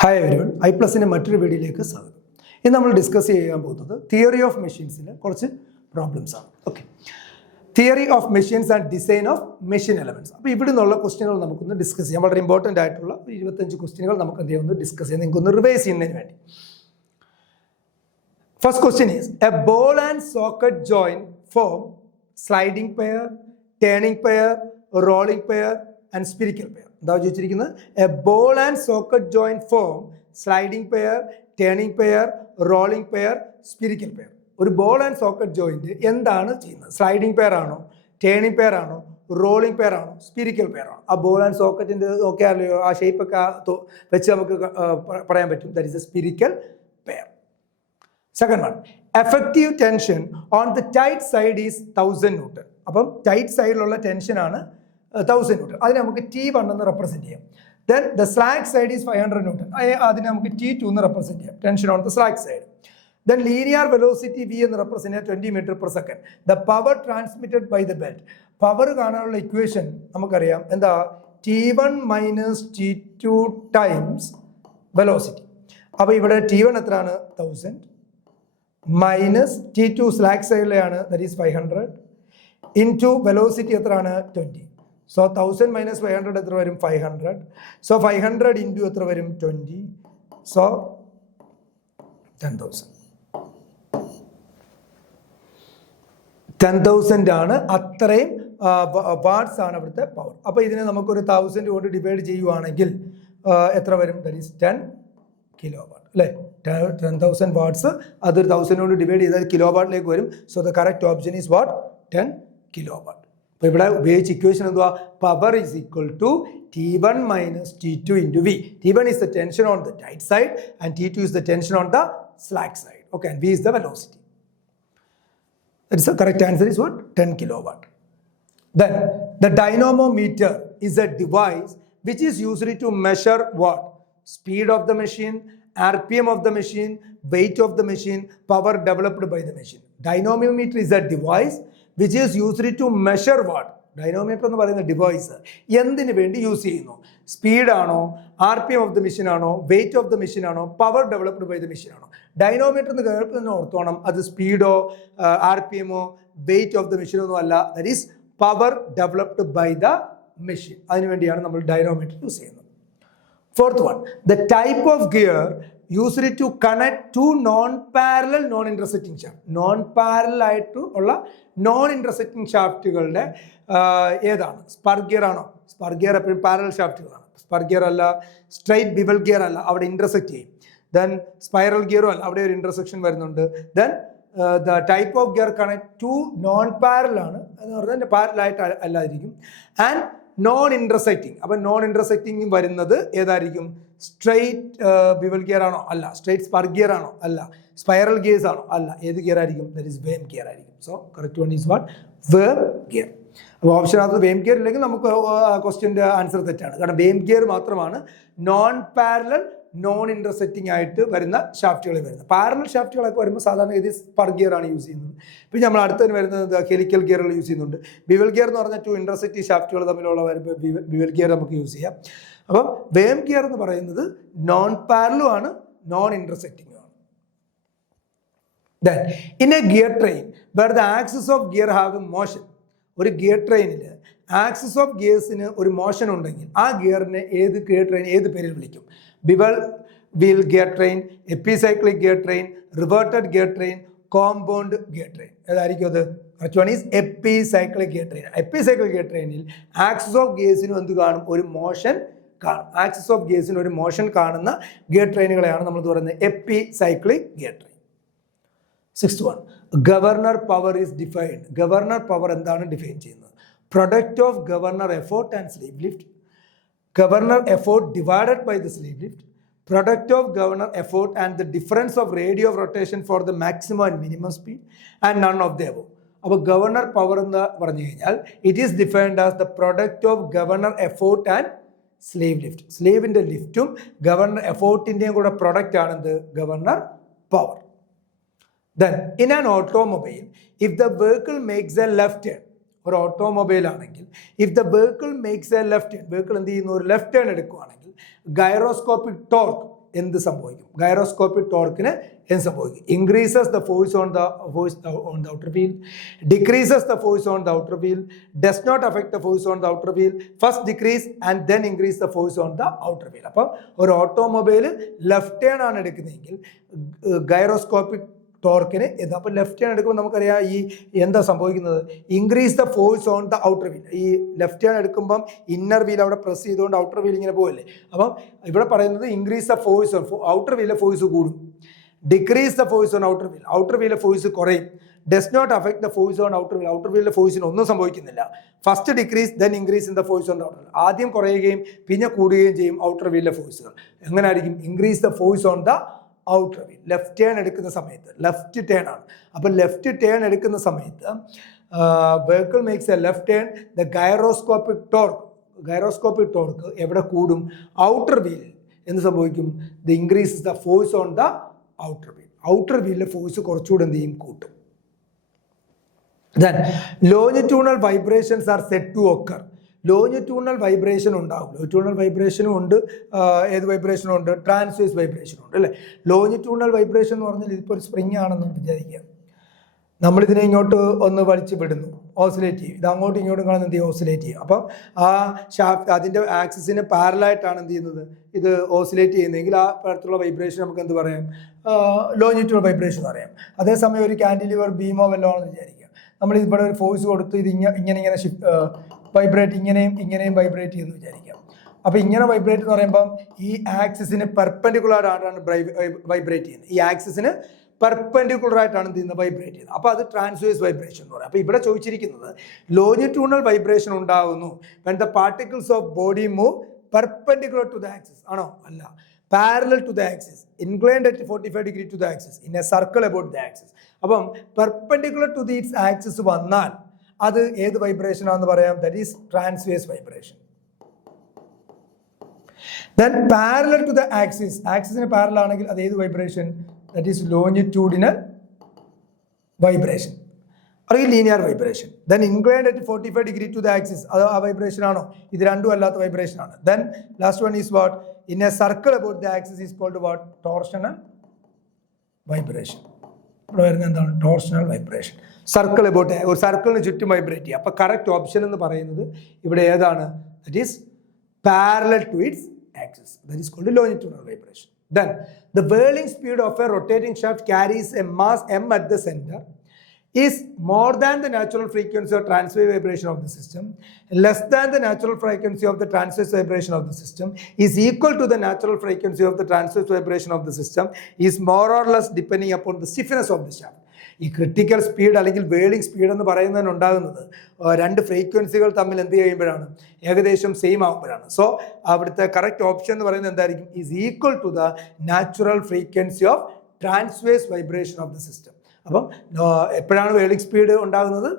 Hi everyone, ഐ+ന്റെ മറ്റൊരു വീഡിയോയിലേക്ക് സ്വാഗതം. ഇന്ന് നമ്മൾ ഡിസ്കസ് ചെയ്യാൻ പോകുന്നത് തിയറി ഓഫ് മെഷീൻസിലെ കുറച്ച് പ്രോബ്ലംസ് ആണ്. Okay, theory of machines and design of machine elements. അപ്പോൾ ഇവിടെ നിന്നുള്ള ക്വസ്റ്റ്യനുകൾ നമുക്കൊന്ന് ഡിസ്കസ് ചെയ്യാം. വളരെ ഇമ്പോർട്ടൻ്റ് ആയിട്ടുള്ള 25 ക്വസ്റ്റ്യനുകൾ നമുക്ക് എന്ത് ഒന്ന് ഡിസ്കസ് ചെയ്യാം, നിങ്ങൾക്കൊന്ന് റിവൈസ് ചെയ്യുന്നതിന് വേണ്ടി. First question is A ball and socket join form sliding pair, turning pair, rolling pair and spherical pair. എന്താ ചോദിച്ചിരിക്കുന്നത്? A ball and socket join form sliding pair, turning pair, rolling pair, spherical pair. ഒരു ball and socket joint എന്താണ് ചെയ്യുന്നത്? Sliding pair ആണോ, turning pair ആണോ, rolling pair ആണോ, spherical pair ആണോ? ആ ബോൾ ആൻഡ് സോക്കറ്റിന്റെ നോക്കിയാലോ ആ ഷേപ്പൊക്കെ വെച്ച് നമുക്ക് പറയാൻ പറ്റും. That is A spherical pair. Second one, effective tension on the tight side is 1000 newton. അപ്പം ടൈറ്റ് സൈഡിലുള്ള ടെൻഷനാണ് 1000 ന്യൂട്ടൺ. അതിനെ നമുക്ക് T1 എന്ന് റെപ്രസെന്റ് ചെയ്യാം. Then the slack side is 500 newton. അതിനെ നമുക്ക് T2 എന്ന് റെപ്രസെന്റ് ചെയ്യാം, tension on the slack side. Then linear velocity V എന്ന് റെപ്രസെന്റ് ചെയ്യാം 20 metre per second. The power transmitted by the belt. Power കാണാനുള്ള ഇക്വേഷൻ നമുക്കറിയാം, എന്താ? T1 minus T2 times velocity. അപ്പോൾ ഇവിടെ T1 എത്രയാണ്? 1000 മൈനസ് T2 സ്ലാക്ക് സൈഡിലെയാണ്, ദാറ്റ് ഈസ് 500 ഇൻറ്റു വെലോസിറ്റി എത്രയാണ്? 20. സോ 1000 മൈനസ് 500 എത്ര വരും? 500. സോ 500 ഇൻറ്റു എത്ര വരും? 20. സോ 10,000. 10,000 ആണ്, അത്രയും വാട്ട്സ് ആണ് അവിടുത്തെ പവർ. അപ്പോൾ ഇതിനെ നമുക്കൊരു 1000 കൊണ്ട് ഡിവൈഡ് ചെയ്യുവാണെങ്കിൽ എത്ര വരും? ദാറ്റ് ഈസ് 10 കിലോ വാട്ട് അല്ലേ? 10,000 വാട്ട്സ് അതൊരു 1000 കൊണ്ട് ഡിവൈഡ് ചെയ്താൽ കിലോ വാട്ടിലേക്ക് വരും. So the correct option is what? 10 kilowatt. അപ്പോൾ ഇവിടെ ഉപയോഗിച്ച ഇക്വേഷൻ എന്തുവാ? Power is equal to T1 minus T2 into V. T1 is the tension on the tight side and T2 is the tension on the slack side. Okay, and V is the velocity. That is the correct answer is what? 10 kilowatt. Then the dynamometer is a device which is used to measure what? Speed of the machine, RPM of the machine, weight of the machine, power developed by the machine. Dynamometer is a device which is used to measure what? Dynamometer എന്ന് പറയുന്ന device എന്തിനു വേണ്ടി use ചെയ്യുന്നു? സ്പീഡാണോ, RPM of the machine ആണോ, weight of the machine ആണോ, power developed by the machine ആണോ? Dynamometer എന്ന് കേൾക്കുന്ന ഓർത്തോണം, അത് സ്പീഡോ RPM ഓ വെയിറ്റ് ഓഫ് ദ മെഷീൻ ഒന്നും അല്ല. That is power developed by the machine. അതിനുവേണ്ടിയാണ് നമ്മൾ ഡൈനോമീറ്റർ യൂസ് ചെയ്യുന്നത്. Fourth one, the type of gear used to connect to non parallel non intersecting shaft. Non parallel ആയിട്ട് ഉള്ള non intersecting ഷാഫ്റ്റുകളുടെ ഏതാണ്? Spur gear ആണോ? Spur gear എപ്പോഴും parallel ഷാഫ്റ്റുകളാണ്. Spur gear അല്ല, straight bevel gear അല്ല, അവിടെ intersect ചെയ്യും. ദെൻ സ്പൈറൽ ഗിയറും അല്ല, അവിടെ ഒരു ഇന്റർസെക്ഷൻ വരുന്നുണ്ട്. Then the type of gear connect to non parallel ആണ് എന്ന് പറഞ്ഞാൽ പാരലൽ ആയിട്ട് അല്ലാതിരിക്കും. And non intersecting. അപ്പം നോൺ ഇന്റർസെക്റ്റിംഗ് വരുന്നത് ഏതായിരിക്കും? സ്ട്രൈറ്റ് ബിവൽ ഗിയർ ആണോ? അല്ല. സ്ട്രൈറ്റ് സ്പർ ഗിയർ ആണോ? അല്ല. സ്പൈറൽ ഗിയേഴ്സ് ആണോ? അല്ല. ഏത് ഗിയർ ആയിരിക്കും? ദാറ്റ് ഈസ് വേം ഗിയർ ആയിരിക്കും. So correct one is what? വേം ഗിയർ. അപ്പോൾ ഓപ്ഷനകത്ത് വേം ഗിയർ ഇല്ലെങ്കിൽ നമുക്ക് ക്വസ്റ്റ്യൻ്റെ ആൻസർ തെറ്റാണ്. കാരണം വേം ഗിയർ മാത്രമാണ് നോൺ പാരലൽ നോൺ ഇന്റർസെക്റ്റിംഗ് ആയിട്ട് വരുന്ന ഷാഫ്റ്റുകളിൽ വരുന്നത്. പാരലൽ ഷാഫ്റ്റുകളൊക്കെ വരുമ്പോൾ സാധാരണ ഇത് സ്പർ ഗിയർ ആണ് യൂസ് ചെയ്യുന്നത്. പിന്നെ നമ്മൾ അടുത്തതിന് വരുന്നത് ഹെലിക്കൽ ഗിയറുകൾ യൂസ് ചെയ്യുന്നുണ്ട്. ബിവൽ ഗിയർ എന്ന് പറഞ്ഞാൽ 2 ഇന്റർസെക്റ്റിംഗ് ഷാഫ്റ്റുകൾ തമ്മിലുള്ള വരുമ്പോൾ ബിവൽ ഗിയർ നമുക്ക് യൂസ് ചെയ്യാം. അപ്പം വേം ഗിയർ എന്ന് പറയുന്നത് നോൺ പാരലും ആണ്, നോൺ ഇന്റർസെക്റ്റിംഗ് ആണ്. Then in a gear train where the axis of gear have a motion, ഒരു ഗിയർ ട്രെയിനിൽ ആക്സിസ് ഓഫ് ഗിയേഴ്സിന് ഒരു മോഷൻ ഉണ്ടെങ്കിൽ ആ ഗിയറിനെ ഏത് ഗിയർ ട്രെയിൻ ഏത് പേരിൽ വിളിക്കും? Bevel wheel gear train, epicyclic gear train, reverted gear train, compound gear train. ഏതായിരിക്കും അത്? First one is epicyclic gear train. Epicyclic gear ട്രെയിനിൽ ആക്സിസ് ഓഫ് ഗിയേഴ്സിന് എന്ത് കാണും? ഒരു മോഷൻ കാണും. ആക്സിസ് ഓഫ് ഗിയേഴ്സിന് ഒരു മോഷൻ കാണുന്ന ഗിയർ ട്രെയിനുകളെയാണ് നമ്മൾ പറയുന്നത് epicyclic gear train. Sixth one, governor power is defined. Governor power എന്താണ് ഡിഫൈൻ ചെയ്യുന്നത്? Product of governor effort and sleeve lift, governor effort divided by the sleeve lift, product of governor effort and the difference of radii of rotation for the maximum and minimum speed and none of the above. അപ്പോൾ ഗവർണർ പവർ എന്ന് പറഞ്ഞു കഴിഞ്ഞാൽ it is defined as the product of governor effort and sleeve lift. സ്ലീവിൻ്റെ ലിഫ്റ്റും governor എഫോർട്ടിൻ്റെയും കൂടെ പ്രൊഡക്റ്റ് ആണെന്ത്? Governor power. Then in an automobile, if the vehicle makes a left turn, ഒരു ഓട്ടോമൊബൈൽ ആണെങ്കിൽ if the vehicle makes a left turn, vehicle എന്ത് ചെയ്യുന്നു? ഒരു ലെഫ്റ്റ് ടേൺ എടുക്കുകയാണെങ്കിൽ ഗൈറോസ്കോപ്പിക് ടോർക്ക് എന്ത് സംഭവിക്കും? ഗൈറോസ്കോപ്പിക് ടോർക്കിന് എന്ത് സംഭവിക്കും? Increases the force on the outer wheel, decreases the force on the outer wheel, does not affect the force on the outer wheel, first decrease and then increase the force on the outer wheel. അപ്പം ഒരു automobile left turn ആണ് എടുക്കുന്നതെങ്കിൽ gyroscopic ടോർക്കിന് ഇത്. അപ്പോൾ left hand എടുക്കുമ്പോൾ നമുക്കറിയാം ഈ എന്താ സംഭവിക്കുന്നത്? Increase the force on the outer wheel. ഈ ലെഫ്റ്റ് ഹാൻഡ് എടുക്കുമ്പം ഇന്നർ വീൽ അവിടെ പ്രസ് ചെയ്തുകൊണ്ട് ഔട്ടർ വീൽ ഇങ്ങനെ പോകല്ലേ. അപ്പം ഇവിടെ പറയുന്നത് increase the force on outer വീലിലെ ഫോഴ്സ് കൂടും, decrease the force on outer wheel, outer വീലിലെ ഫോഴ്സ് കുറയും, does not affect the force on outer wheel, outer വീലിലെ ഫോഴ്സിന് ഒന്നും സംഭവിക്കുന്നില്ല. First decrease then increase in the force on the outer wheel, ആദ്യം കുറയുകയും പിന്നെ കൂടുകയും ചെയ്യും ഔട്ടർ വീലിലെ ഫോഴ്സുകൾ. എങ്ങനെയായിരിക്കും? Increase the force on the outer wheel. Left turn എടുക്കുന്ന സമയത്ത്, ലെഫ്റ്റ് ടേൺ ആണ്, അപ്പം ലെഫ്റ്റ് ടേൺ എടുക്കുന്ന സമയത്ത് vehicle makes a left turn, the gyroscopic torque എവിടെ കൂടും? ഔട്ടർ വീലിൽ. എന്ത് സംഭവിക്കും? The increase the force on the outer wheel. Outer വീലിലെ ഫോഴ്സ് കുറച്ചുകൂടെ എന്ത് ചെയ്യും? കൂട്ടും. Then longitudinal vibrations are set to occur. Longitudinal vibration ഉണ്ടാകും. ലോഞ്ചിറ്റ്യൂണൽ വൈബ്രേഷനും ഉണ്ട്, ഏത് വൈബ്രേഷനും ഉണ്ട്? ട്രാൻസ്വേഴ്സ് വൈബ്രേഷനും ഉണ്ട് അല്ലേ. ലോഞ്ചിറ്റ്യൂണൽ വൈബ്രേഷൻ എന്ന് പറഞ്ഞാൽ ഇതിപ്പോൾ ഒരു സ്പ്രിങ് ആണെന്ന് വിചാരിക്കുക. നമ്മളിതിനെ ഇങ്ങോട്ട് ഒന്ന് വലിച്ചു വിടുന്നു, ഓസിലേറ്റ് ചെയ്യും. ഇത് അങ്ങോട്ടും ഇങ്ങോട്ടും കാണുന്ന എന്ത് ചെയ്യും? ഓസിലേറ്റ് ചെയ്യും. അപ്പം ആ ഷാഫ്റ്റ് അതിൻ്റെ ആക്സിസിന് പാരലായിട്ടാണ് എന്ത് ചെയ്യുന്നത്? ഇത് ഓസിലേറ്റ് ചെയ്യുന്നതെങ്കിൽ ആ തരത്തിലുള്ള വൈബ്രേഷൻ നമുക്ക് എന്ത് പറയാം? ലോഞ്ചിറ്റ്യൂണൽ വൈബ്രേഷൻ എന്ന് പറയാം. അതേസമയം ഒരു കാൻഡിലിവർ ബീമോ വല്ലോ ആണെന്ന് വിചാരിക്കുക. നമ്മൾ ഇവിടെ ഒരു ഫോഴ്സ് കൊടുത്ത് ഇത് ഇങ്ങനെ വൈബ്രേറ്റ് ഇങ്ങനെയും വൈബ്രേറ്റ് ചെയ്യുന്നു വിചാരിക്കാം. അപ്പോൾ ഇങ്ങനെ വൈബ്രേറ്റ് എന്ന് പറയുമ്പം ഈ ആക്സിസിന് പെർപെൻഡിക്കുലർ ആയിട്ടാണ് വൈബ്രേറ്റ് ചെയ്യുന്നത്. ഈ ആക്സിസിന് പെർപെൻഡിക്കുലർ ആയിട്ടാണ് എന്ത് ചെയ്യുന്നത്? വൈബ്രേറ്റ് ചെയ്യുന്നത്. അപ്പോൾ അത് ട്രാൻസ്വേഴ്സ് വൈബ്രേഷൻ എന്ന് പറയും. അപ്പോൾ ഇവിടെ ചോദിച്ചിരിക്കുന്നത് ലോഞ്ചിറ്റ്യൂണൽ വൈബ്രേഷൻ ഉണ്ടാകുന്നു when the particles of body move perpendicular to the axis. ആണോ? അല്ല, parallel to the axis, inclined at 45 degree to the axis, in a circle about the axis. അപ്പം പെർപെൻഡിക്കുലർ ടു ദിസ് ആക്സിസ് വന്നാൽ അത് ഏത് vibration ആണെന്ന് പറയാം? That is transverse vibration. Then parallel to the axis, ആക്സിസിന് parallel ആണെങ്കിൽ അത് ഏത് vibration? That is longitudinal vibration അല്ലെങ്കിൽ linear vibration. Then inclined at 45 degree to the axis, അത് ആ വൈബ്രേഷൻ ആണോ? ഇത് രണ്ടും അല്ലാത്ത വൈബ്രേഷൻ ആണ്. Then last one is what? In a circle about the axis is called what? Torsional vibration. ഇവിടെ വരുന്നത് എന്താണ്? Torsional vibration. സർക്കിൾ അബൌട്ട്, ഒരു സർക്കിളിന് ചുറ്റും വൈബ്രേറ്റ് ചെയ്യുക. അപ്പോൾ കറക്റ്റ് ഓപ്ഷൻ എന്ന് പറയുന്നത് ഇവിടെ ഏതാണ്? That is parallel to its axis. That is called longitudinal vibration. Then the whirling speed of a rotating shaft carries a mass m at the center is more than the natural frequency of transverse vibration of the system, less than the natural frequency of the transverse vibration of the system, is equal to the natural frequency of the transverse vibration of the system, is more or less depending upon the stiffness of the shaft. ഈ critical speed അല്ലെങ്കിൽ whirling speed എന്ന് പറയുന്നതിന് ഉണ്ടാകുന്നത് രണ്ട് ഫ്രീക്വൻസികൾ തമ്മിൽ എന്ത് ചെയ്യുമ്പോഴാണ്? ഏകദേശം സെയിം ആകുമ്പോഴാണ്. സോ അവിടുത്തെ കറക്റ്റ് ഓപ്ഷൻ എന്ന് പറയുന്നത് എന്തായിരിക്കും? Is equal to the natural frequency of transverse vibration of the system. അപ്പം എപ്പോഴാണ് വേളിംഗ് സ്പീഡ് ഉണ്ടാകുന്നത്?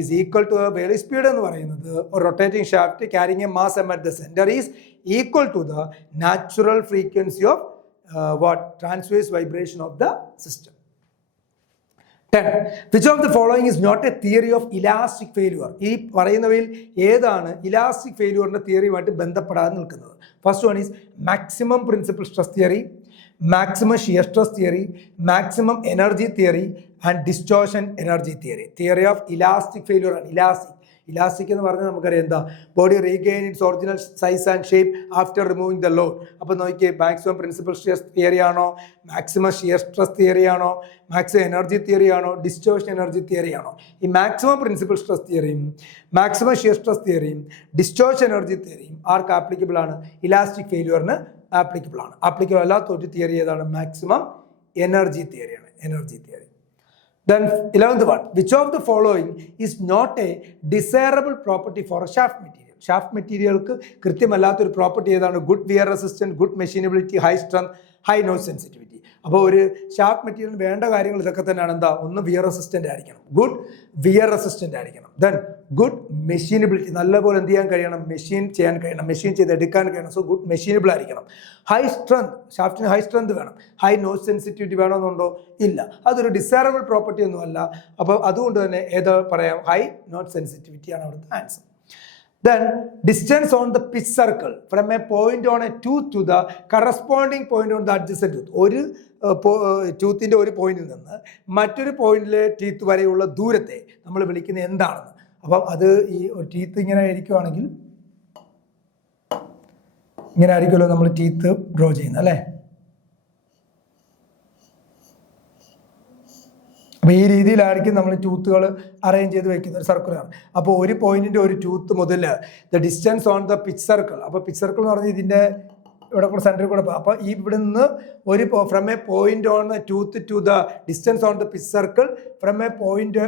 Is equal to whirling speed എന്ന് പറയുന്നത് rotating shaft carrying a mass M at the centre is equal to the natural frequency of what? Transverse vibration of the system. 10. Which of the following is not a theory of elastic failure? ഈ പറയുന്നവയിൽ ഏതാണ് elastic ഫെയിലിയറിന്റെ തിയറിയുമായിട്ട് ബന്ധപ്പെടാതെ നിൽക്കുന്നത്? First one is maximum principal stress theory, maximum shear stress theory, maximum energy theory and distortion energy theory. Theory of elastic failure ആണ് elastic എന്ന് പറഞ്ഞാൽ നമുക്കറിയാം എന്താ? Body regain its original size and shape after removing the load. അപ്പോൾ നോക്കിയേ, maximum principal stress theory ആണോ, maximum shear stress theory ആണോ, maximum energy theory ആണോ, ഡിസ്റ്റോർഷൻ എനർജി തിയറി ആണോ? ഈ മാക്സിമം പ്രിൻസിപ്പൽ സ്ട്രെസ് തിയറിയും മാക്സിമം ഷിയർ സ്ട്രെസ് തിയറിയും distortion energy തിയറിയും ആർക്ക് ആപ്ലിക്കബിൾ ആണ്? ഇലാസ്റ്റിക് ഫെയിലിയറിന് ആപ്ലിക്കബിൾ ആണ്. ആപ്ലിക്കബിൾ അല്ലാത്ത ഒരു തിയറി ഏതാണ്? മാക്സിമം എനർജി തിയറിയാണ്, energy theory. Then 11th one, which of the following is not a desirable property for a shaft material? Shaft മെറ്റീരിയൽക്ക് കൃത്യമല്ലാത്തൊരു പ്രോപ്പർട്ടി ഏതാണ്? Good wear resistant, good machinability, high strength, high noise sensitivity. അപ്പോൾ ഒരു shaft material വേണ്ട കാര്യങ്ങൾ ഇതൊക്കെ തന്നെയാണ്. എന്താ? ഒന്ന് വിയർ റെസിസ്റ്റൻ്റ് ആയിരിക്കണം, ഗുഡ് വിയർ റെസിസ്റ്റൻ്റ് ആയിരിക്കണം. ദെൻ ഗുഡ് മെഷീനബിലിറ്റി, നല്ലപോലെ എന്ത് ചെയ്യാൻ കഴിയണം? മെഷീൻ ചെയ്യാൻ കഴിയണം, മെഷീൻ ചെയ്തെടുക്കാൻ കഴിയണം. സോ ഗുഡ് മെഷീനബിൾ ആയിരിക്കണം. ഹൈ സ്ട്രെങ്ത്, ഷാഫ്റ്റിന് ഹൈ സ്ട്രെങ്ത് വേണം. ഹൈ നോയ്സ് സെൻസിറ്റിവിറ്റി വേണമെന്നുണ്ടോ? ഇല്ല, അതൊരു ഡിസൈറബിൾ പ്രോപ്പർട്ടി ഒന്നും അല്ല. അപ്പോൾ അതുകൊണ്ട് തന്നെ ഏത് പറയാം? ഹൈ നോയ്സ് സെൻസിറ്റിവിറ്റി ആണ് അവിടുത്തെ answer. Then distance on the pitch circle from a point on a tooth to the corresponding point on the adjacent tooth. ഒരു ടൂത്തിൻ്റെ ഒരു പോയിന്റിൽ നിന്ന് മറ്റൊരു പോയിന്റിലെ ടീത്ത് വരെയുള്ള ദൂരത്തെ നമ്മൾ വിളിക്കുന്നത് എന്താണെന്ന്. അപ്പം അത് ഈ ഒരു ടീത്ത് ഇങ്ങനെ ആയിരിക്കുവാണെങ്കിൽ ഇങ്ങനെ ആയിരിക്കുമല്ലോ നമ്മൾ ടീത്ത് ഡ്രോ ചെയ്യുന്നത് അല്ലേ. അപ്പോൾ ഈ രീതിയിലായിരിക്കും നമ്മൾ ടൂത്തുകൾ അറേഞ്ച് ചെയ്ത് വെക്കുന്ന ഒരു സർക്കിളാണ്. അപ്പോൾ ഒരു പോയിന്റിൻ്റെ ഒരു ടൂത്ത് മുതൽ the distance on the pitch circle. അപ്പോൾ പിച്ച് സർക്കിൾ എന്ന് പറഞ്ഞാൽ ഇതിൻ്റെ ഇവിടെ കൂടെ സെൻറ്ററിൽ കൂടെ പോകും. അപ്പോൾ ഈ ഇവിടെ നിന്ന് ഒരു from a point on the tooth to the distance on the pitch circle from a point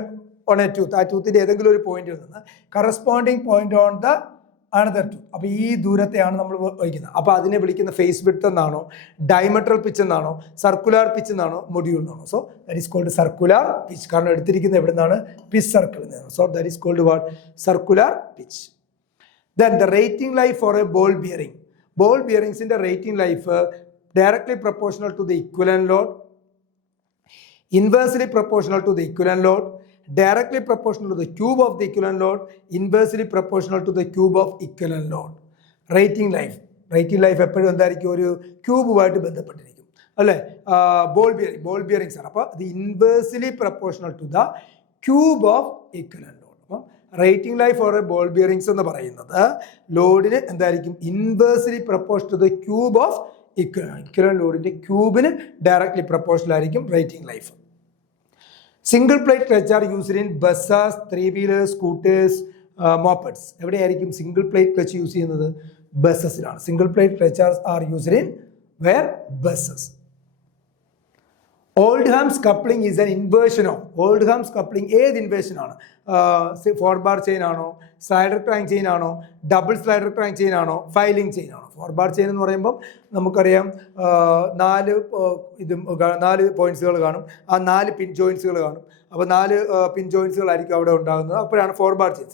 on a tooth, ആ ടൂത്തിൻ്റെ ഏതെങ്കിലും ഒരു പോയിന്റിൽ നിന്ന് corresponding point on the another tooth. അപ്പോൾ ഈ ദൂരത്തെയാണ് നമ്മൾ വഹിക്കുന്നത്. അപ്പോൾ അതിനെ വിളിക്കുന്ന ഫേസ് വിഡ്ത്ത് എന്നാണോ, ഡയമട്രൽ പിച്ച് എന്നാണോ, സർക്കുലാർ പിച്ച് എന്നാണോ, മൊഡ്യൂൾ എന്നാണോ. So that is called circular pitch. കാരണം എടുത്തിരിക്കുന്നത് എവിടെ നിന്നാണ്? പിച്ച് സർക്കിൾ നിന്നാണ്. So that is called what? Circular pitch. Then the rating life for a ball bearing. Ball ബിയറിംഗ്സിന്റെ rating life directly proportional to the equivalent load, inversely proportional to the equivalent load, directly proportional to the cube of the equivalent load, inversely proportional to the cube of equivalent load. Rating life എപ്പോഴും എന്തായിരിക്കും? ഒരു ക്യൂബുമായിട്ട് ബന്ധപ്പെട്ടിരിക്കും അല്ലേ. Ball bearings ആണ്. അപ്പോൾ അത് inversely proportional to the cube of equivalent load. അപ്പം rating life for a ball bearings എന്ന് പറയുന്നത് ലോഡിന് എന്തായിരിക്കും? Inversely proportional to the cube of equivalent ലോഡിന്റെ ക്യൂബിന് ഡയറക്ട്ലി പ്രൊപ്പോർഷണൽ ആയിരിക്കും rating life. Single plate clutch are used in buses, 3-wheelers, scooters, mopeds. എവിടെയായിരിക്കും single plate clutch use ചെയ്യുന്നത്? ബസ്സസിലാണ്. Single plate clutch are used in where? Buses. Oldham's coupling is an inversion of. Oldham's coupling ഏത് inversion ആണ്? 4-bar chain ആണോ, slider crank chain ആണോ, double slider crank chain ആണോ, filing chain ആണോ? 4-bar chain എന്ന് പറയുമ്പം നമുക്കറിയാം 4 പോയിന്റ്സുകൾ കാണും, ആ 4 പിൻ ജോയിൻസുകൾ കാണും. അപ്പോൾ 4 പിൻ ജോയിൻസുകളായിരിക്കും അവിടെ ഉണ്ടാകുന്നത്. അപ്പോഴാണ് 4-bar chain.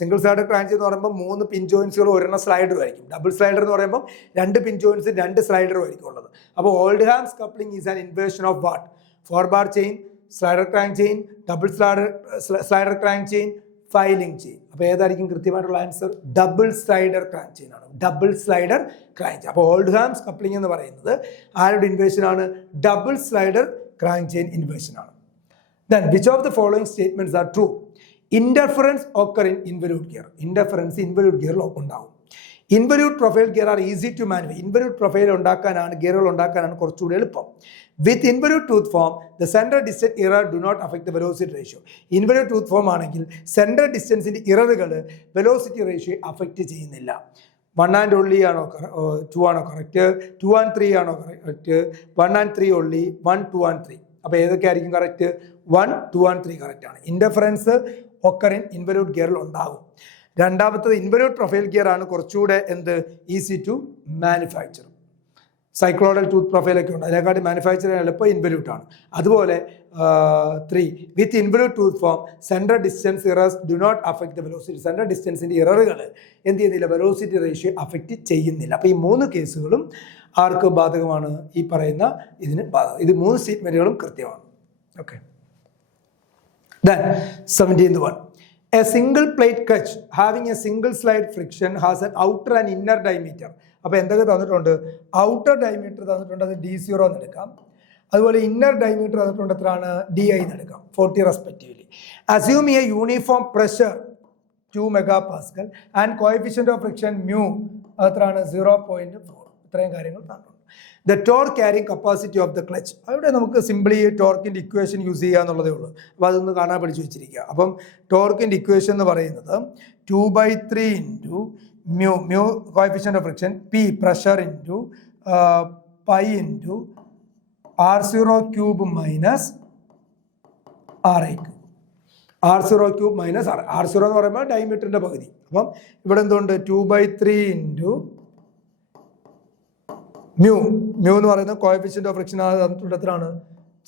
Single slider crank chain എന്ന് പറയുമ്പോൾ 3 പിൻ ജോയിൻസുകൾ ഒരെണ്ണം സ്ലൈഡറും ആയിരിക്കും. ഡബിൾ സ്ലൈഡർ എന്ന് പറയുമ്പോൾ 2 പിൻ ജോയിൻസും 2 സ്ലൈഡറും ആയിരിക്കും ഉള്ളത്. അപ്പോൾ Oldham's coupling is an inversion of what? 4-bar chain, slider crank chain, double slider crank chain, filing chain. അപ്പോൾ ഏതായിരിക്കും കൃത്യമായിട്ടുള്ള answer? Double slider crank chain ആണ്. Double slider crank chain. അപ്പോൾ ഓൾഡ്ഹാംസ് കപ്ലിംഗ് എന്ന് പറയുന്നത് ആരുടെ ഇൻവേർഷൻ ആണ്? Double slider crank chain inversion ആണ്. Then which of the following statements are true? Interference occur in involute gear. Interference involute gear ഉണ്ടാവും. Involute profile gear are easy to maneuver. Involute profile ഉണ്ടാക്കാനാണ്, ഗിയറുകൾ ഉണ്ടാക്കാനാണ് കുറച്ചുകൂടി എളുപ്പം. With involute tooth form, the center distance error do not affect the velocity ratio. Involute tooth form ആണെങ്കിൽ central ഡിസ്റ്റൻസിന്റെ ഇററുകൾ velocity ratio affect ചെയ്യുന്നില്ല. 1 and only ആണോ 2 ആണോ correct? 2 and 3 ആണോ correct? 1 and 3 only, 1, 2 and 3. അപ്പോൾ ഏതൊക്കെ ആയിരിക്കും കറക്റ്റ്? 1, 2 and 3 കറക്റ്റ് ആണ്. Interference occurring involute ഗിയറിൽ ഉണ്ടാകും. രണ്ടാമത്തത് ഇൻവല്യൂട്ട് പ്രൊഫൈൽ ഗിയർ ആണ് കുറച്ചുകൂടെ easy to manufacture. Cycloidal tooth പ്രൊഫൈലൊക്കെ ഉണ്ട്, അതിനെക്കാട്ടി മാനുഫാക്ചർ ചെയ്യാൻ എളുപ്പം ഇൻവല്യൂട്ട് ആണ്. അതുപോലെ 3 with involute tooth form central distance errors do not affect the velocity. Central ഡിസ്റ്റൻസിൻ്റെ ഇററുകൾ എന്ത് ചെയ്യുന്നില്ല? വെലോസിറ്റി റേഷ്യോ അഫക്റ്റ് ചെയ്യുന്നില്ല. അപ്പോൾ ഈ 3 കേസുകളും ആർക്ക് ബാധകമാണ്? ഈ പറയുന്ന ഇതിന് ബാധകം. ഇത് 3 സ്റ്റേറ്റ്മെന്റുകളും കൃത്യമാണ്. Okay. Then 17th one. A single plate clutch having a single slide friction has an outer and inner diameter. അപ്പോൾ എന്തൊക്കെ തന്നിട്ടുണ്ട്? ഔട്ടർ ഡയമീറ്റർ തന്നിട്ടുണ്ട്, അത് D0 എന്ന് എടുക്കാം. അതുപോലെ ഇന്നർ ഡയമീറ്റർ തന്നിട്ടുണ്ട്, എത്രയാണ്? DI എന്ന് എടുക്കാം. 40 respectively. Assume a uniform pressure 2 MPa and coefficient of friction mu എത്രയാണ്? 0.4. ഇത്രയും കാര്യങ്ങൾ തന്നിട്ടുണ്ട്. The torque carrying capacity of the clutch. അവിടെ നമുക്ക് സിംപ്ലി ടോർക്കിൻ്റെ ഇക്വേഷൻ യൂസ് ചെയ്യുക എന്നുള്ളതേ ഉള്ളൂ. അപ്പോൾ അതൊന്ന് കാണാൻ പഠിച്ചു വെച്ചിരിക്കുക. അപ്പം ടോർക്കിൻ്റെ ഇക്വേഷൻ എന്ന് പറയുന്നത് 2/3 into mu coefficient of friction, P pressure into pi into R0 cube minus RI cube. R0 cube minus R0 എന്ന് പറയുമ്പോൾ ഡയമീറ്ററിൻ്റെ പകുതി. അപ്പം ഇവിടെ എന്തുകൊണ്ട്? 2/3 ഇൻറ്റു മ്യൂ എന്ന് പറയുന്നത് കോഎഫിഷ്യന്റ് ഓഫ് ഫ്രിക്ഷൻ തന്നിട്ടുണ്ട്, എത്രയാണ്?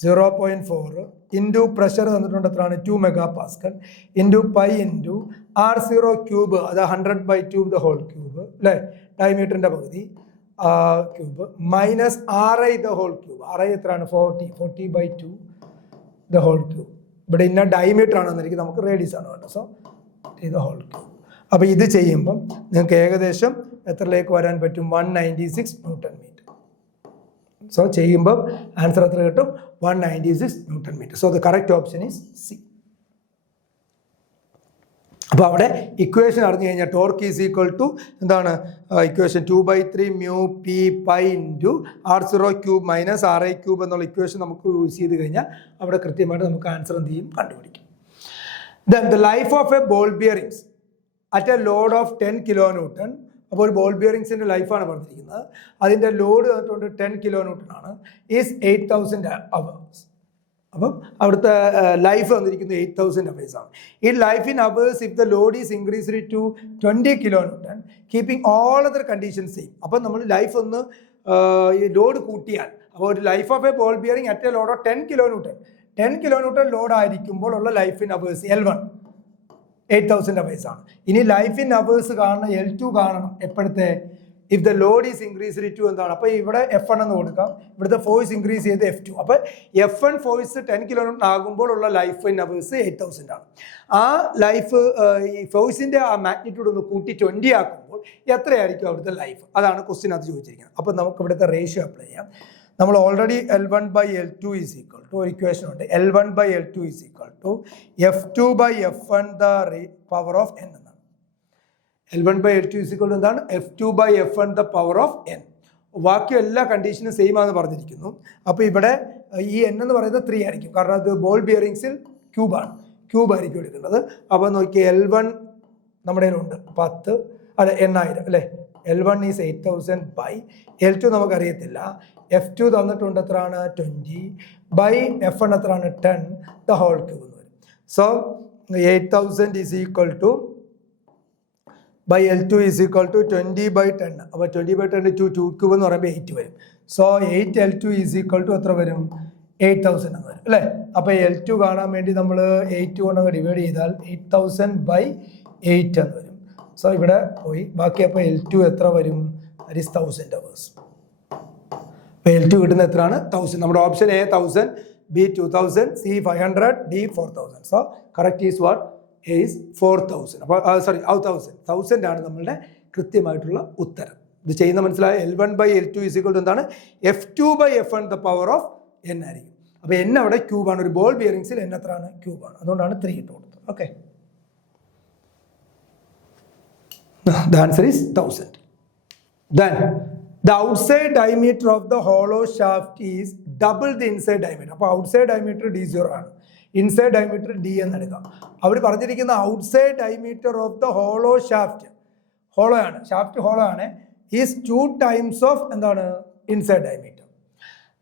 0.4 ഇൻറ്റു പ്രഷർ തന്നിട്ടുണ്ട്, എത്രയാണ്? 2 MPa into pi into R0 cube, അത് 100/2 ദ ഹോൾ ക്യൂബ് അല്ലേ, ഡയമീറ്ററിൻ്റെ പകുതി cube, minus RI the whole cube. RI എത്രയാണ്? 40/2 ദ ഹോൾ ക്യൂബ്. ഇവിടെ ഇന്ന ഡയമീറ്റർ ആണ് തന്നിരിക്കുന്നത്, നമുക്ക് റേഡിയസ് ആണ് വേണ്ടത്. So the whole cube. അപ്പോൾ ഇത് ചെയ്യുമ്പം നിങ്ങൾക്ക് ഏകദേശം എത്രയിലേക്ക് വരാൻ പറ്റും? 196 ന്യൂട്ടൺ മീറ്റർ. സോ ചെയ്യുമ്പം ആൻസർ എത്ര കിട്ടും? 196 newton metre. So the correct option is C. അപ്പോൾ അവിടെ ഇക്വേഷൻ അറിഞ്ഞു കഴിഞ്ഞാൽ ടോർക്ക് ഈസ് ഈക്വൽ ടു എന്താണ്? Equation 2/3 mu P pi into r0 cube minus RI cube എന്നുള്ള ഇക്വേഷൻ നമുക്ക് യൂസ് ചെയ്ത് കഴിഞ്ഞാൽ അവിടെ കൃത്യമായിട്ട് നമുക്ക് ആൻസർ എന്ത് ചെയ്യും? കണ്ടുപിടിക്കും. Then the life of a ball bearings at a load of 10 kilo newton. അപ്പോൾ ഒരു ബോൾ ബിയറിങ്സിൻ്റെ ലൈഫാണ് പറഞ്ഞിരിക്കുന്നത്. അതിൻ്റെ ലോഡ് തന്നിട്ടുണ്ട് 10 കിലോ ന്യൂട്ടൺ ആണ്. Is 8000 hours. അപ്പം അവിടുത്തെ ലൈഫ് വന്നിരിക്കുന്നത് 8000 അവേഴ്സ് ആണ്. ഈ life in hours if the load is increased to 20 kilonewton keeping all other conditions same. അപ്പം നമ്മൾ ലൈഫ് ഒന്ന് ലോഡ് കൂട്ടിയാൽ, അപ്പോൾ ഒരു life of a ball bearing at a load of 10 kilonewton 10 kilonewton load ആയിരിക്കുമ്പോൾ ഉള്ള life in hours L1 8000 hours ആണ്. ഇനി ലൈഫ് ഇൻ അവേഴ്സ് കാണണം, L2 കാണണം എപ്പോഴത്തെ? If the load is increased to എന്താണ്? അപ്പോൾ ഇവിടെ F1 എന്ന് കൊടുക്കാം, ഇവിടുത്തെ ഫോഴ്സ് ഇൻക്രീസ് ചെയ്ത് F2. അപ്പോൾ F1 ഫോഴ്സ് 10 കിലോ ന്യൂട്ടൺ ആകുമ്പോൾ ഉള്ള ലൈഫ് ഇൻ അവേഴ്സ് 8000 ആണ്. ആ ലൈഫ് ഈ ഫോഴ്സിൻ്റെ ആ മാഗ്നിറ്റ്യൂഡ് ഒന്ന് കൂട്ടി 20 ആക്കുമ്പോൾ എത്രയായിരിക്കും അവിടുത്തെ ലൈഫ്? അതാണ് ക്വസ്റ്റ്യൻ അത് ചോദിച്ചിരിക്കുന്നത്. അപ്പോൾ നമുക്ക് ഇവിടുത്തെ റേഷ്യോ അപ്ലൈ ചെയ്യാം. നമ്മൾ already L1/L2 is equal to ഒരു ഇക്വേഷൻ ഉണ്ട്. L1/L2 is equal to F2/F1 the power of n എന്നാണ്. L1/L2 ഈസ് ഈക്വൽ ടു എന്താണ്? F2/F1 the power of n. ബാക്കി എല്ലാ കണ്ടീഷനും സെയിം ആണെന്ന് പറഞ്ഞിരിക്കുന്നു. അപ്പോൾ ഇവിടെ ഈ n എന്ന് പറയുന്നത് 3 ആയിരിക്കും, കാരണം അത് ബോൾ ബിയറിങ്സിൽ ക്യൂബാണ്, ക്യൂബ് ആയിരിക്കും എടുക്കേണ്ടത്. അപ്പോൾ നോക്കി L1 നമ്മുടെ കയ്യിലുണ്ട് 10 അല്ല 8000 അല്ലേ. L1 ഈസ് 8000 ബൈ L2 നമുക്കറിയത്തില്ല. F2 തന്നിട്ടുണ്ട് എത്രയാണ്? 20 ബൈ F1 എത്രയാണ്? 10 ദ ഹോൾ ക്യൂബ് എന്ന് വരും. So 8000 is equal to by L2 is equal to 20/10. അപ്പോൾ 20/10 2 ക്യൂബ് എന്ന് പറയുമ്പോൾ 8 വരും. So 8L2 is equal to എത്ര വരും? 8000 എന്ന് വരും അല്ലേ. അപ്പോൾ L2 കാണാൻ വേണ്ടി നമ്മൾ 8 കൊണ്ടങ്ങ് ഡിവൈഡ് ചെയ്താൽ 8000/8 എന്ന് വരും. സോ ഇവിടെ പോയി ബാക്കി. അപ്പോൾ L2 എത്ര വരും? That is 1000 hours. അപ്പോൾ L2 കിട്ടുന്ന എത്രയാണ്? 1000. നമ്മുടെ option A 1000, B 2000, C 500, D 4000. So correct is what? A is 4000. അപ്പോൾ സോറി 1000 ആണ് നമ്മളുടെ കൃത്യമായിട്ടുള്ള ഉത്തരം. ഇത് ചെയ്യുന്ന മനസ്സിലായ L1/L2 ഈസ് ഈക്വൽ ടു എന്താണ്? F2/F1 the power of n ആയിരിക്കും. അപ്പോൾ n അവിടെ ക്യൂബാണ്. ഒരു ബോൾ ബിയറിങ്സിൽ n എത്രയാണ്? ക്യൂബാണ്. അതുകൊണ്ടാണ് 3 ഇട്ട് കൊടുത്തത്. Okay, the answer is 1000. Then the outside diameter of the hollow shaft is double the inside diameter. അപ്പോൾ outside diameter D0 ആണ്, inside diameter D എന്ന് എടുക്കാം. അവർ പറഞ്ഞിരിക്കുന്ന outside diameter of the hollow shaft, hollow ആണ്, ഷാഫ്റ്റ് ഹോളോ ആണ്, is 2 times of എന്താണ്? inside diameter.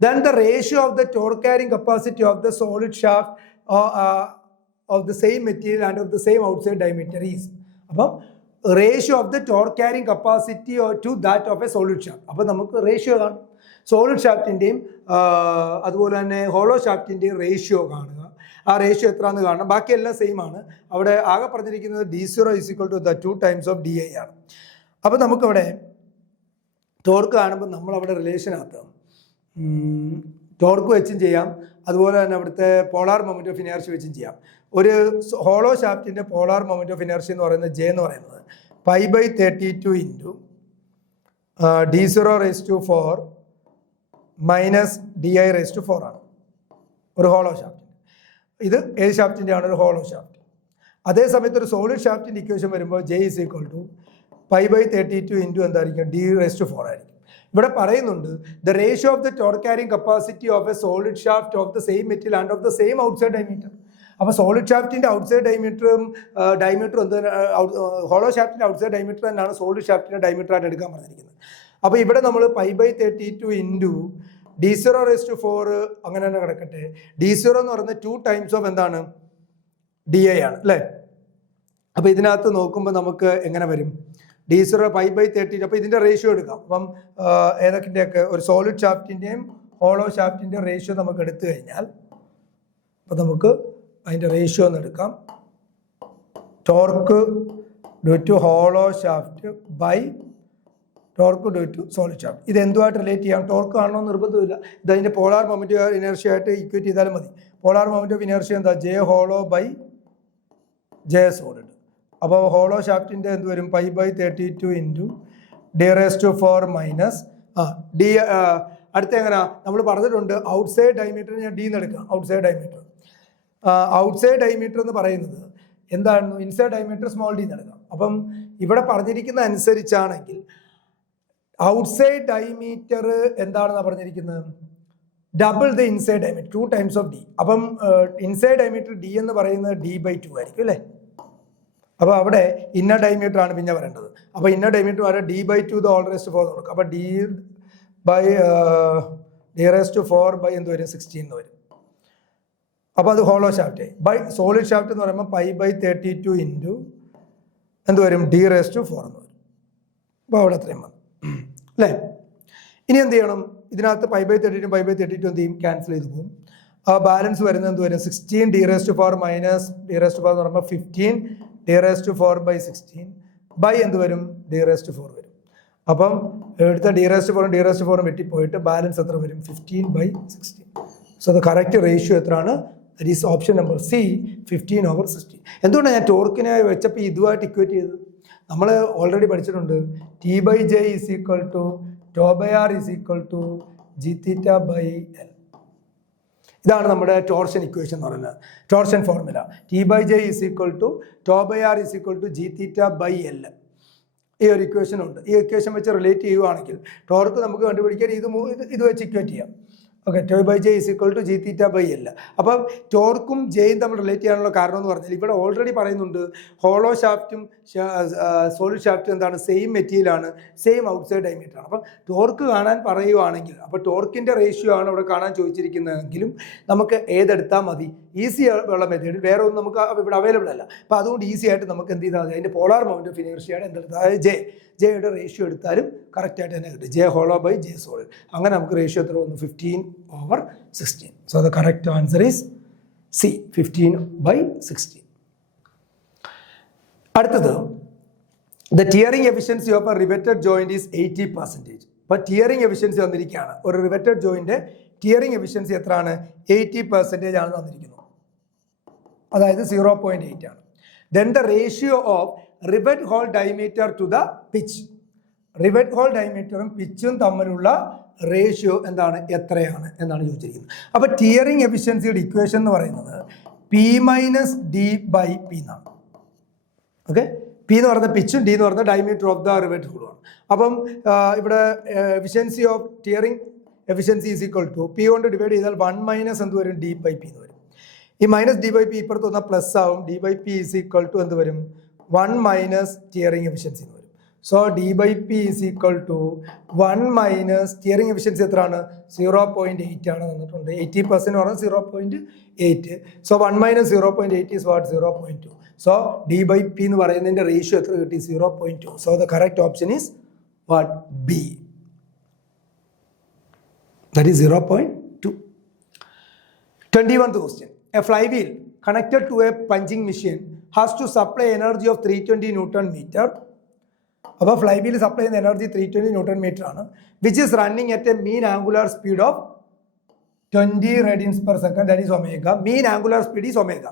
Then the ratio of the torque carrying capacity of the solid shaft of the same material and of the same outside diameter is. അപ്പം ratio of the torque carrying capacity to that of a solid shaft. അപ്പോൾ നമുക്ക് ratio കാണും. Solid ഷാഫ്റ്റിൻ്റെയും അതുപോലെ തന്നെ hollow ഷാഫ്റ്റിൻ്റെയും ratio കാണുക. ആ ratio എത്രയാണെന്ന് കാണണം. ബാക്കിയെല്ലാം സെയിം ആണ്. അവിടെ ആകെ പറഞ്ഞിരിക്കുന്നത് D0 is equal to the 2 times of DI ആണ്. അപ്പോൾ നമുക്കവിടെ ടോർക്ക് കാണുമ്പോൾ നമ്മളവിടെ റിലേഷനകത്ത് ടോർക്ക് വെച്ചും ചെയ്യാം, അതുപോലെ തന്നെ അവിടുത്തെ പോളാർ മൊമെൻറ്റ് ഓഫ് ഇനേർഷ്യ വെച്ചും ചെയ്യാം. ഒരു ഹോളോ ഷാഫ്റ്റിൻ്റെ പോളാർ മൊമെൻറ്റ് ഓഫ് ഇനേർഷ്യ എന്ന് പറയുന്നത് J എന്ന് പറയുന്നത് π/32 ഇൻറ്റു D0⁴ മൈനസ് DI⁴ ആണ് ഒരു ഹോളോ ഷാഫ്റ്റ്. ഇത് ഏത് ഷാഫ്റ്റിൻ്റെ ആണ്? ഒരു ഹോളോ ഷാഫ്റ്റ്. അതേസമയത്ത് ഒരു സോളിഡ് ഷാഫ്റ്റിൻ്റെ ഇക്വേഷൻ വരുമ്പോൾ J is equal to π/32 into എന്തായിരിക്കും? D⁴ ആയിരിക്കും. ഇവിടെ പറയുന്നുണ്ട് the ratio of the torque carrying capacity of a solid shaft of the same material and of the same outside diameter. അപ്പോൾ solid ഷാഫ്റ്റിൻ്റെ ഔട്ട്സൈഡ് ഡയമീറ്ററും എന്ത്, ഹോളോ ഷാഫ്റ്റിൻ്റെ ഔട്ട്സൈഡ് ഡയമീറ്റർ തന്നെയാണ് സോളിഡ് ഷാഫ്റ്റിൻ്റെ ഡയമീറ്ററായിട്ട് എടുക്കാൻ പറഞ്ഞിരിക്കുന്നത്. അപ്പോൾ ഇവിടെ നമ്മൾ π/32 ഇൻറ്റു D⁴ അങ്ങനെ തന്നെ കിടക്കട്ടെ. D0 എന്ന് പറയുന്നത് 2 times of എന്താണ്? DI ആണ് അല്ലേ. അപ്പോൾ ഇതിനകത്ത് നോക്കുമ്പോൾ നമുക്ക് എങ്ങനെ വരും? D0 π/32. അപ്പോൾ ഇതിൻ്റെ റേഷ്യോ എടുക്കാം. അപ്പം ഏതൊക്കെയൊക്കെ ഒരു സോളിഡ് ഷാഫ്റ്റിൻ്റെയും ഹോളോ ഷാഫ്റ്റിൻ്റെയും റേഷ്യോ നമുക്ക് എടുത്തു കഴിഞ്ഞാൽ അപ്പോൾ നമുക്ക് അതിൻ്റെ റേഷ്യോ ഒന്ന് എടുക്കാം. Torque due to hollow shaft by torque due to solid shaft. ഇത് എന്തുമായിട്ട് റിലേറ്റ് ചെയ്യാം? ടോർക്ക് കാണണമെന്ന് നിർബന്ധമില്ല. ഇത് അതിൻ്റെ പോളാർ മൊമെൻറ്റ് ഓഫ് ഇനേർഷ്യ ആയിട്ട് ഇക്വേറ്റ് ചെയ്താലും മതി. പോളാർ മൊമെൻറ്റ് ഓഫ് ഇനേർഷ്യ എന്താ? J hollow by J solid. അപ്പോൾ ഹോളോ ഷാഫ്റ്റിൻ്റെ എന്ത് വരും π/32 ഇൻറ്റു d⁴ മൈനസ് ഡി. അടുത്ത എങ്ങനെയാ നമ്മൾ പറഞ്ഞിട്ടുണ്ട് ഔട്ട്സൈഡ് ഡയമീറ്റർ ഞാൻ ഡി എന്ന് എടുക്കാം. ഔട്ട്സൈഡ് ഡയമീറ്റർ എന്ന് പറയുന്നത് എന്താണ്? ഇൻസൈഡ് ഡയമീറ്റർ സ്മോൾ ഡി എന്ന് എടുക്കാം. അപ്പം ഇവിടെ പറഞ്ഞിരിക്കുന്ന അനുസരിച്ചാണെങ്കിൽ ഔട്ട്സൈഡ് ഡയമീറ്റർ എന്താണെന്നാണ് പറഞ്ഞിരിക്കുന്നത്? Double the inside diameter 2 times of D. അപ്പം ഇൻസൈഡ് ഡയമീറ്റർ ഡി എന്ന് പറയുന്നത് d/2 ആയിരിക്കും അല്ലേ? അപ്പോൾ അവിടെ ഇന്നർ ഡയമീറ്റർ ആണ് പിന്നെ വരേണ്ടത്. അപ്പോൾ ഇന്നർ ഡയമീറ്റർ വരെ d/2 d⁴ കൊടുക്കും. അപ്പോൾ d⁴ എന്ത് വരും? 16 എന്ന് വരും. അപ്പോൾ അത് ഹോളോ ഷാഫ്റ്റ്. സോളിഡ് ഷാഫ്റ്റ് എന്ന് പറയുമ്പോൾ π/32 ഇൻറ്റു എന്ത് വരും? d⁴ എന്ന് വരും. അപ്പോൾ അവിടെ അത്രയും വന്നു അല്ലേ? ഇനി എന്ത് ചെയ്യണം? ഇതിനകത്ത് π/32 π/32 എന്ത് ചെയ്യും? ക്യാൻസൽ ചെയ്ത് പോകും. ആ ബാലൻസ് വരുന്നത് എന്ത് വരും? 16 d⁴ മൈനസ് d⁴ എന്ന് പറയുമ്പോൾ 15 d⁴/16 ബൈ എന്ത് വരും? d⁴ വരും. അപ്പം എടുത്ത d⁴ വെട്ടിപ്പോയിട്ട് ബാലൻസ് എത്ര വരും? 15/16. സോ ദ കറക്റ്റ് റേഷ്യോ എത്രയാണ്? That is option number C, 15/16. എന്തുകൊണ്ടാണ് ഞാൻ ടോർക്കിനെ വെച്ചപ്പോൾ ഇതുമായിട്ട് ഇക്വേറ്റ് ചെയ്തത്? നമ്മൾ ഓൾറെഡി പഠിച്ചിട്ടുണ്ട് T/J = τ/r = g⁵/L. ഇതാണ് നമ്മുടെ ടോർഷൻ ഇക്വേഷൻ എന്ന് പറയുന്നത്, torsion formula. T/J = τ/r = g⁵/L. ഈ ഒരു ഇക്വേഷൻ ഉണ്ട്. ഈ ഇക്വേഷൻ വെച്ച് റിലേറ്റ് ചെയ്യുവാണെങ്കിൽ ടോർക്ക് നമുക്ക് കണ്ടുപിടിക്കാൻ ഇത് വെച്ച് ഇക്വേറ്റ് ചെയ്യാം. Okay, T/J = g⁵/L. അപ്പം ടോർക്കും ജെയും തമ്മിൽ റിലേറ്റ് ചെയ്യാനുള്ള കാരണം എന്ന് പറഞ്ഞാൽ ഇവിടെ ഓൾറെഡി പറയുന്നുണ്ട് ഹോളോ ഷാഫ്റ്റും സോളിഡ് ഷാഫ്റ്റും എന്താണ്? സെയിം മെറ്റീരിയലാണ്, സെയിം ഔട്ട്സൈഡ് ഡയമീറ്റർ ആണ്. അപ്പം ടോർക്ക് കാണാൻ പറയുവാണെങ്കിൽ അപ്പോൾ ടോർക്കിൻ്റെ റേഷ്യോ ആണ് ഇവിടെ കാണാൻ ചോദിച്ചിരിക്കുന്നതെങ്കിലും നമുക്ക് ഏതെടുത്താൽ മതി? ഈസി ഉള്ള മെത്തേഡ് വേറെ ഒന്നും നമുക്ക് ഇവിടെ അവൈലബിൾ അല്ല. അപ്പോൾ അതുകൊണ്ട് ഈസി ആയിട്ട് നമുക്ക് എന്ത് ചെയ്താൽ മതി? അതിൻ്റെ പോളാർ മൗണ്ട് ഓഫ് ഇനേർഷ്യയാണ് എന്തെടുത്താൽ, അതായത് ജെയുടെ റേഷ്യോ എടുത്താലും കറക്റ്റായിട്ട് തന്നെ കിട്ടും. J⁻/J solid. അങ്ങനെ നമുക്ക് റേഷ്യോ എത്ര വന്നു? 15/16. So the correct answer is C, 15/16. അടുത്തത്, the tearing efficiency of A riveted joint is 80%. അപ്പോൾ ടിയറിംഗ് എഫിഷ്യൻസി വന്നിരിക്കുകയാണ്. ഒരു റിവറ്റഡ് ജോയിൻ്റെ ടിയറിംഗ് എഫിഷ്യൻസി എത്രയാണ്? 80% ആണ് തന്നിരിക്കുന്നത്. അതായത് 0.8 ആണ്. Then the ratio of rivet hole diameter to the pitch. Rivet hole ഡയമീറ്ററും പിച്ചും തമ്മിലുള്ള റേഷ്യോ എന്താണ്? എത്രയാണ് എന്നാണ് ചോദിച്ചിരിക്കുന്നത്. അപ്പോൾ ടിയറിംഗ് എഫിഷ്യൻസിയുടെ ഇക്വേഷൻ എന്ന് പറയുന്നത് P-D/P എന്നാണ്. ഓക്കെ, P എന്ന് പറയുന്നത് പിച്ചും D എന്ന് പറയുന്നത് ഡയമീറ്റർ ഓഫ് ദ റിവറ്റ് ഹോളുമാണ്. അപ്പം ഇവിടെ efficiency of tearing efficiency is equal to P കൊണ്ട് ഡിവൈഡ് ചെയ്താൽ 1 - എന്ത് വരും? D/P എന്ന് വരും. ഈ -D/P ഇപ്പുറത്ത് വന്നാൽ പ്ലസ് ആവും. D/P ഈസ് ഈക്വൽ ടു എന്ത് വരും? 1 - ടിയറിംഗ് എഫിഷ്യൻസി എന്ന് വരും. So D/P is equal to 1 - tearing efficiency എത്രയാണ്? 0.8 ആണ് തന്നിട്ടുണ്ട്. 80% എന്ന് പറഞ്ഞാൽ 0.8. So 1 - 0.8 is what? 0.2. So D/P എന്ന് പറയുന്നതിൻ്റെ റേഷ്യോ എത്ര കിട്ടി? 0.2. So the correct option is what? B. That is 0.2. 21th question. A flywheel connected to a punching machine has to supply energy of 320 Newton meter. അപ്പോൾ flywheel supply ചെയ്യുന്ന energy 320 Newton meter ആണ്, which is running at A mean angular speed of 20 radians/second, that is omega. Mean angular speed is omega.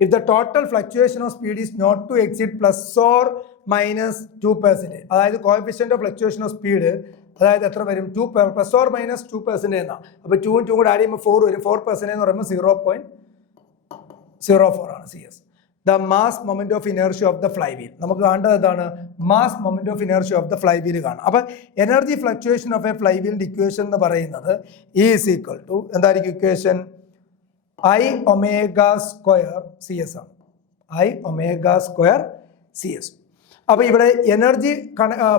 If the total fluctuation of speed is not to exceed ±2%, അതായത് coefficient of fluctuation of speed അതായത് എത്ര വരും? ±2% എന്നാണ്. അപ്പോൾ 2 ഉം 2 കൂടെ add ചെയ്യുമ്പോൾ 4 വരും. 4% എന്ന് പറയുമ്പോൾ 0.04 ആണ് CS. The mass moment of inertia of the flywheel. നമുക്ക് കാണേണ്ടത് എന്താണ്? Mass moment of inertia of the flywheel കാണാം. അപ്പോൾ എനർജി ഫ്ലക്ച്വേഷൻ ഓഫ് എ ഫ്ലൈവീലിൻ്റെ ഇക്വേഷൻ എന്ന് പറയുന്നത് ഈസ് ഈക്വൽ ടു എന്തായിരിക്കും ഇക്വേഷൻ? I⍵² CS ആണ്. I⍵² CS. അപ്പോൾ ഇവിടെ energy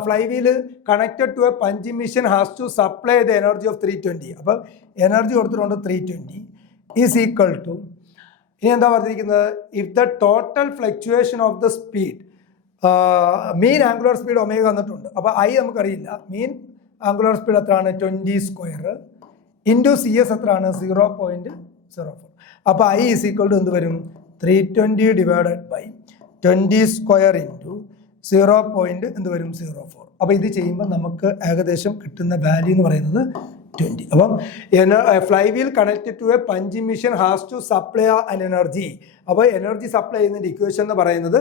flywheel connected to a punching machine has to supply the energy of 320. അപ്പം എനർജി കൊടുത്തിട്ടുണ്ട് 320 ഈസ് ഈക്വൽ ടു, ഇനി എന്താ പറഞ്ഞിരിക്കുന്നത്? If the total fluctuation of the speed, mean angular speed omega തന്നിട്ടുണ്ട്. അപ്പോൾ I നമുക്കറിയില്ല. മീൻ ആംഗുലർ സ്പീഡ് എത്രയാണ്? 20² into CS എത്രയാണ്? 0.04. അപ്പോൾ I ഈസ് ഈക്വൽ ടു എന്ത് വരും? 320 ഡിവൈഡഡ് ബൈ 20² ഇൻറ്റു 0. എന്ത് വരും? 04. അപ്പോൾ ഇത് ചെയ്യുമ്പോൾ നമുക്ക് ഏകദേശം കിട്ടുന്ന വാല്യൂ എന്ന് പറയുന്നത് 20. അപ്പം flywheel connected to a punching machine has to supply an energy. അപ്പോൾ എനർജി സപ്ലൈ ചെയ്യുന്നതിൻ്റെ ഇക്വേഷൻ എന്ന് പറയുന്നത്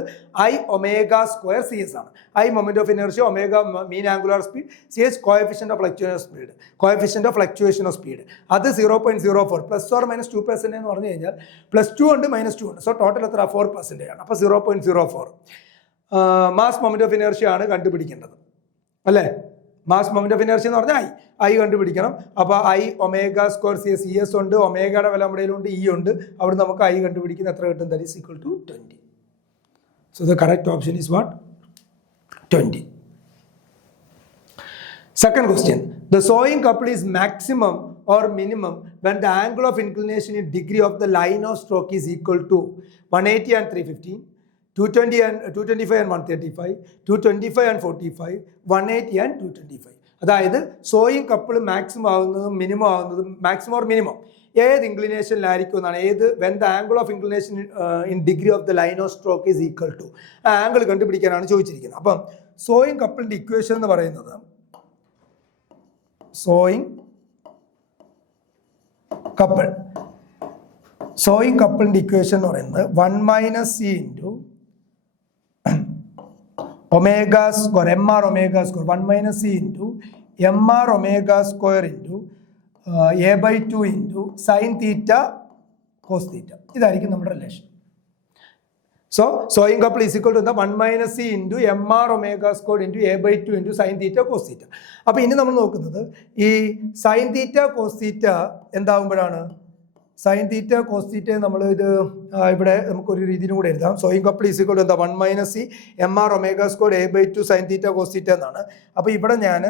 I omega square CS ആണ്. I moment of inertia, omega mean angular speed, CS coefficient of fluctuation of speed. അത് 0.04 ±2% എന്ന് പറഞ്ഞു കഴിഞ്ഞാൽ +2 ഉണ്ട് -2 ഉണ്ട്. സോ ടോട്ടൽ എത്ര 4% ആണ്. അപ്പോൾ 0.04 മാസ് മൊമെന്റ് ഓഫ് ഇനർഷ്യ ആണ് കണ്ടുപിടിക്കേണ്ടത് അല്ലേ. മാസ് മൊമെന്റ് ഓഫ് ഇനർഷ്യ എന്ന് പറഞ്ഞാൽ ഐ കണ്ടുപിടിക്കണം. അപ്പോൾ I ഒമേഗ സ്ക്വയർ CS ഉണ്ട്, ഒമേഗയുടെ വില നമ്മുടെ ഉണ്ട്, E ഉണ്ട്. അവിടെ നമുക്ക് I കണ്ടുപിടിക്കുന്ന എത്ര കിട്ടും? That is equal to 20. So the correct option is what? 20. Second question. The sewing couple is maximum or minimum when the angle of inclination in degree of the line of stroke is equal to 180 and 315. 220 and 225 and 135, 225 and 45, 180 and 225. അതായത് swaying couple maximum ആവുന്നതും minimum ആവുന്നതും maximum or minimum ഏത് ഇൻക്ലിനേഷനിലായിരിക്കും എന്നാണ്. ഏത് when the angle of inclination in degree of the line of stroke is equal to ആ angle കണ്ടുപിടിക്കാനാണ് ചോദിച്ചിരിക്കുന്നത്. അപ്പം സോയിങ് കപ്പിളിൻ്റെ ഇക്വേഷൻ എന്ന് പറയുന്നത് സോയിങ് കപ്പിളിൻ്റെ ഇക്വേഷൻ എന്ന് പറയുന്നത് 1 - C into omega square mr omega square 1 - C into mr omega square into a/2 into sin theta cos theta. ഇതായിരിക്കും നമ്മുടെ relation. So swaying couple is equal to 1 - C into mr omega square into a/2 into sin theta cos theta. അപ്പോൾ ഇനി നമ്മൾ നോക്കുന്നത് ഈ sin theta cos theta എന്താകുമ്പോഴാണ് sine theta cos theta നമ്മൾ ഇത് ഇവിടെ നമുക്കൊരു രീതിയിലും കൂടെ എഴുതാം. Swaying couple is equal to എന്താ 1 - C mr omega square a/2 sine theta cos theta എന്നാണ്. അപ്പോൾ ഇവിടെ ഞാൻ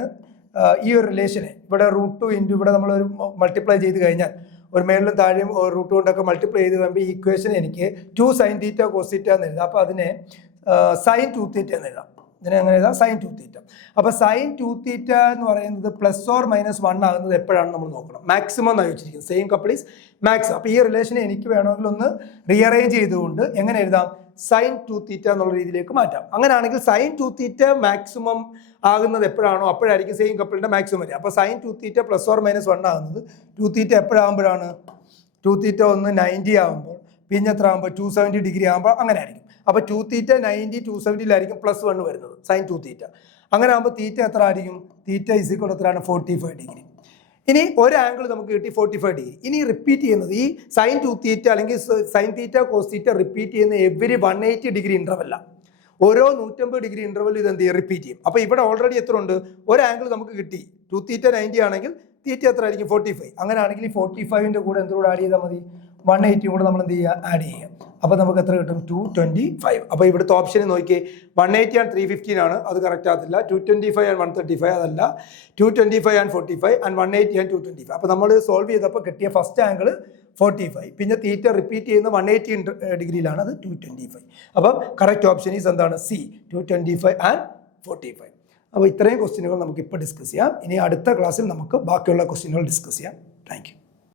ഈ ഒരു റിലേഷനെ ഇവിടെ √2 ഇൻറ്റു ഇവിടെ നമ്മളൊരു മൾട്ടിപ്ലൈ ചെയ്ത് കഴിഞ്ഞാൽ ഒരു മേളിലും താഴെയും √2 കൊണ്ടൊക്കെ മൾട്ടിപ്ലൈ ചെയ്ത് കഴിയുമ്പോൾ ഈ ഇക്വേഷൻ എനിക്ക് 2 സൈൻ തീറ്റ കോസ് തീറ്റ എന്ന് എഴുതാം. അപ്പോൾ അതിനെ സൈൻ 2 തീറ്റ എന്ന് എഴുതാം. ഇതിനെ അങ്ങനെ എഴുതാം സൈൻ 2 തീറ്റ. അപ്പോൾ സൈൻ 2 തീറ്റ എന്ന് പറയുന്നത് +or-1 ആകുന്നത് എപ്പോഴാണ് നമ്മൾ നോക്കണം. മാക്സിമം എന്നാണ് ചോദിച്ചിരിക്കുന്നത്. Same couple is maximum. അപ്പോൾ ഈ റിലേഷനെ എനിക്ക് വേണമെങ്കിൽ ഒന്ന് റീഅറേഞ്ച് ചെയ്തുകൊണ്ട് എങ്ങനെ എഴുതാം? സൈൻ 2 തീറ്റ എന്നുള്ള രീതിയിലേക്ക് മാറ്റാം. അങ്ങനെയാണെങ്കിൽ സൈൻ 2 തീറ്റ മാക്സിമം ആകുന്നത് എപ്പോഴാണോ അപ്പോഴായിരിക്കും സെയിം കപ്പിളിൻ്റെ മാക്സിമം വരിക. അപ്പോൾ സൈൻ 2 തീറ്റ +or-1 ആകുന്നത് 2 തീറ്റ എപ്പോഴാകുമ്പോഴാണ്? 2 തീറ്റ ഒന്ന് 90 ആകുമ്പോൾ, പിന്നെ എത്ര ആകുമ്പോൾ 270 ഡിഗ്രി ആകുമ്പോൾ അങ്ങനെ ആയിരിക്കും. അപ്പോൾ 2 തീറ്റ 90 270 +1 വരുന്നത് സൈൻ 2 തീറ്റ. അങ്ങനെ ആകുമ്പോൾ തീറ്റ എത്ര ആയിരിക്കും? തീറ്റ ഈസ് ഈക്വൽ എത്രയാണ്? 45 ഡിഗ്രി. ഇനി ഒരു ആംഗിൾ നമുക്ക് കിട്ടി 45 ഡിഗ്രി. ഇനി റിപ്പീറ്റ് ചെയ്യുന്നത് ഈ സൈൻ 2 തീറ്റ അല്ലെങ്കിൽ sine theta cos theta repeat ചെയ്യുന്ന എവരി 180 ഡിഗ്രി ഇൻ്റർവല്ല. ഓരോ 150 ഡിഗ്രി ഇൻ്റർവൽ ഇത് എന്ത് ചെയ്യും? റിപ്പീറ്റ് ചെയ്യും. അപ്പോൾ ഇവിടെ ഓൾറെഡി എത്ര ഉണ്ട്? ഒരു ആംഗിൾ നമുക്ക് കിട്ടി 2 തീറ്റ 90 ആണെങ്കിൽ തീറ്റ എത്ര ആയിരിക്കും? 45. അങ്ങനെയാണെങ്കിൽ ഈ 45ൻ്റെ കൂടെ എന്തുകൂടെ ആഡ് ചെയ്താൽ മതി? 180 കൂടെ നമ്മൾ എന്ത് ചെയ്യുക? ആഡ് ചെയ്യുക. അപ്പോൾ നമുക്ക് എത്ര കിട്ടും? 225. അപ്പോൾ ഇവിടുത്തെ ഓപ്ഷന് നോക്കിയേ 180 and 315 ആണ്. അത് കറക്റ്റ് ആകത്തില്ല. 225 and 135 അതല്ല. 225 and 45 and 180 and 225. അപ്പോൾ നമ്മൾ സോൾവ് ചെയ്തപ്പോൾ കിട്ടിയ ഫസ്റ്റ് ആംഗിൾ 45. പിന്നെ തീറ്റ റിപ്പീറ്റ് ചെയ്യുന്ന 180 ഡിഗ്രിയിലാണ്. അത് 225. അപ്പം കറക്റ്റ് ഓപ്ഷൻ ഈസ് എന്താണ്? C 225 and 45. അപ്പോൾ ഇത്രയും ക്വസ്റ്റ്യനുകൾ നമുക്ക് ഇപ്പോൾ ഡിസ്കസ് ചെയ്യാം. ഇനി അടുത്ത ക്ലാസ്സിൽ നമുക്ക് ബാക്കിയുള്ള ക്വസ്റ്റ്യനുകൾ ഡിസ്കസ് ചെയ്യാം. Thank you.